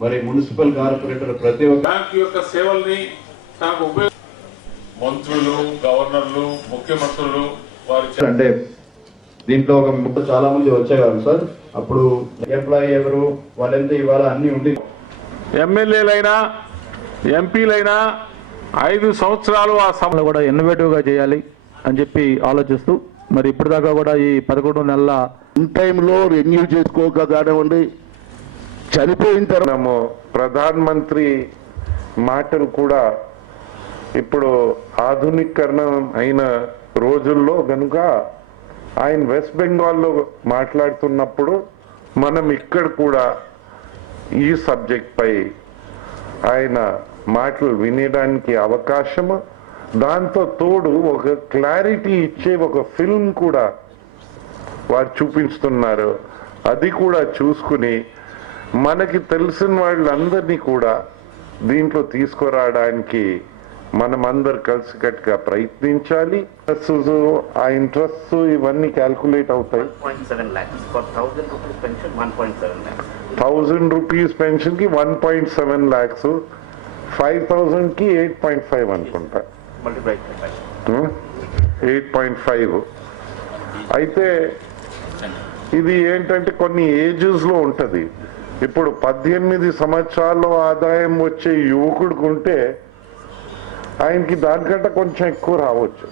మరి municipal corporator ప్రతి ఒక్క బ్యాంక్ యొక్క సేవల్ని ఉపయోగ మంత్రులు గవర్నర్లు ముఖ్యమంత్రులు వారి అంటే దీంట్లో ఒక ముగ్గురు చాలా మంది వచ్చేవారు సార్? అప్పుడు ఎంప్లాయీ ఎవరు వాళ్ళెంత ఇవ్వాలా అన్ని ఉండి ఎమ్మెల్యేలైనా ఎంపీలైనా ఐదు సంవత్సరాలు ఆ సమ వాళ్ళు కూడా ఇన్నోవేటివ్గా చేయాలి అని చెప్పి ఆలోచిస్తూ మరి ఇప్పటిదాకా కూడా ఈ పదకొండు నెలల ఇన్ టైంలో రెన్యూ చేసుకోక కానివ్వండి చనిపోయిన తర్వాత ప్రధాన మంత్రి మాటలు కూడా ఇప్పుడు ఆధునీకరణ అయిన రోజుల్లో కనుక ఆయన వెస్ట్ బెంగాల్లో మాట్లాడుతున్నప్పుడు మనం ఇక్కడ కూడా ఈ సబ్జెక్ట్పై ఆయన మాటలు వినడానికి అవకాశము. దాంతో తోడు ఒక క్లారిటీ ఇచ్చే ఒక ఫిల్మ్ కూడా వారు చూపిస్తున్నారు. అది కూడా చూసుకుని మనకి తెలిసిన వాళ్ళందరినీ కూడా దీంట్లో తీసుకురావడానికి మనం అందరు కలిసికట్టుగా ప్రయత్నించాలి Interests, ఆ ఇంట్రెస్ట్ ఇవన్నీ క్యాల్కులేట్ అవుతాయి 1.7 lakhs. For 1000 rupees pension, 1.7 lakhs. Thousand rupees పెన్షన్కి one point seven lakhs five థౌజండ్కి ఎయిట్ పాయింట్ ఫైవ్ అనుకుంటా Multiplied by 5. Eight point five అయితే ఇది ఏంటంటే కొన్ని ఏజెస్లో ఉంటది ఇప్పుడు పద్దెనిమిది సంవత్సరాల్లో ఆదాయం వచ్చే యువకుడికి ఉంటే ఆయనకి దానికంటే కొంచెం ఎక్కువ రావచ్చు.